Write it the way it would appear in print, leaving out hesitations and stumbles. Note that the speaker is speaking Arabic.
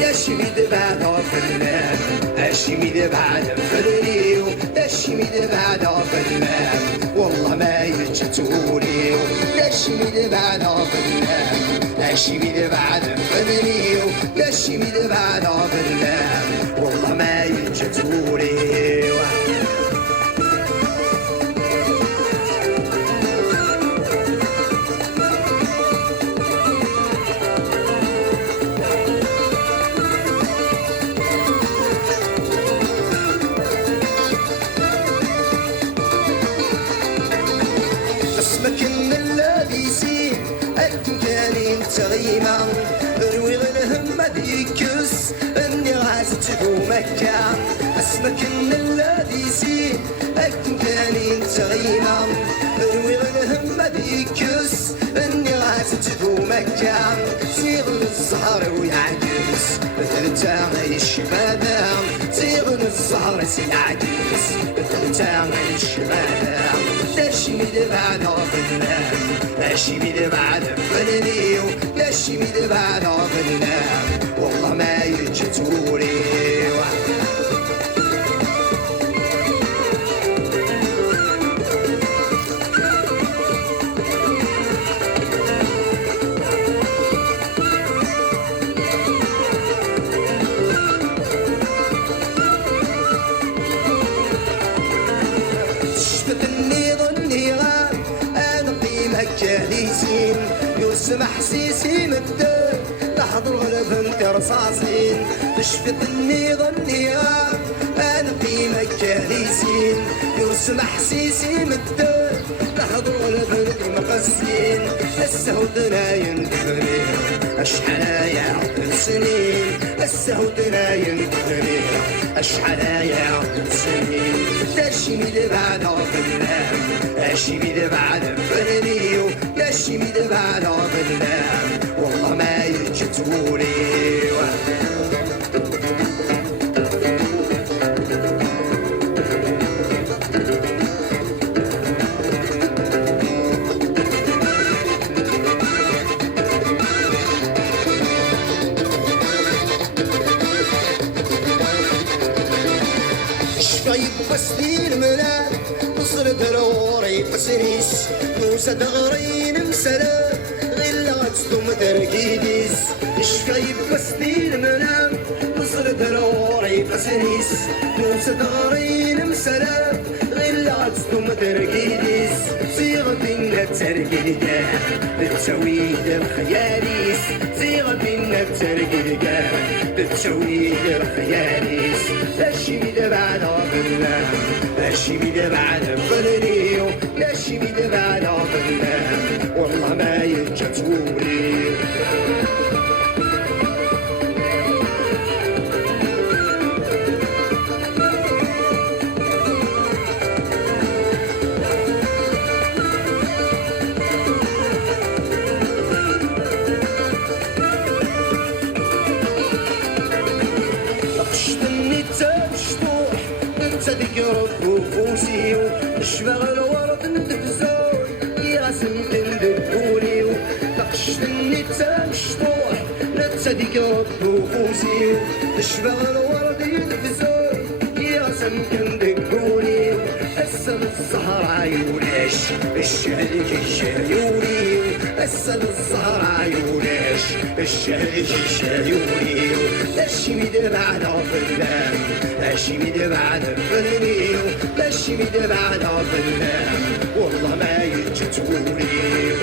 يا شميد بعد فنان الشميد بعد فنيو يا شميد بعد فنان والله ما يجتوليو يا شميد بعد فنان الشميد بعد فنيو يا شميد بعد فنان والله ما يجتوليو اسمك من الذي يسير أكتم كانين تغيمة روي غنهم مديكس اني غازت مكة اسمك من الذي يسير أكتم كانين تغيمة روي غنهم مديكس اني غازت مكة صيغن الزهر ويعكس مثل تعيش مادام صيغن الزهر سيعكس مثل تعيش مادام الشميد بعد فنان الشميد بعد فنانيو الشميد بعد فنان والله ما يجتوليو كاليسين يسمح حسيسي مدة تحضر غلبنت رصاصين تشفط النيض النيار انا قيمة كاليسين يسمح حسيسي مدة تحضر غلبنت مقسين السهودنا ينتهري اشحال يا سنين السهودنا ينتهري اشحال يا سنين الشميد بعد فنان الشميد بعد فنانيو الشميد بعد فنان والله ما يجتوليو شفايب بسنين منال نصر ضروري بسنيس نوسى دغرين مسلا غير غتصدم تركيديس شفايب بسنين منال نصر ضروري بسنيس نوسى دغرين مسلا غير غتصدم تركيديس صيغة بينا تركيديا بتسويد الخياليس صيغة بينا تركيديا بتسويد الخياليس الشميد بعد فنان الشميد بعد فنانيو الشميد بعد فنان والله ما يجتوليو صدق رفوفوسيو شبغ الورد ندفزوي ياسم تندبوليو تقشتني تمشطوح نتصدق رفوفوسيو شبغ الورد يدفزوي ياسم تندبوليو السد الزهر عيوناش الشهلك الشايونيو السد الزهر عيوناش الشهلك الشايونيو الشميد بعد فنان الشميد بعد فنانيو الشميد بعد فنان والله ما يجتوليو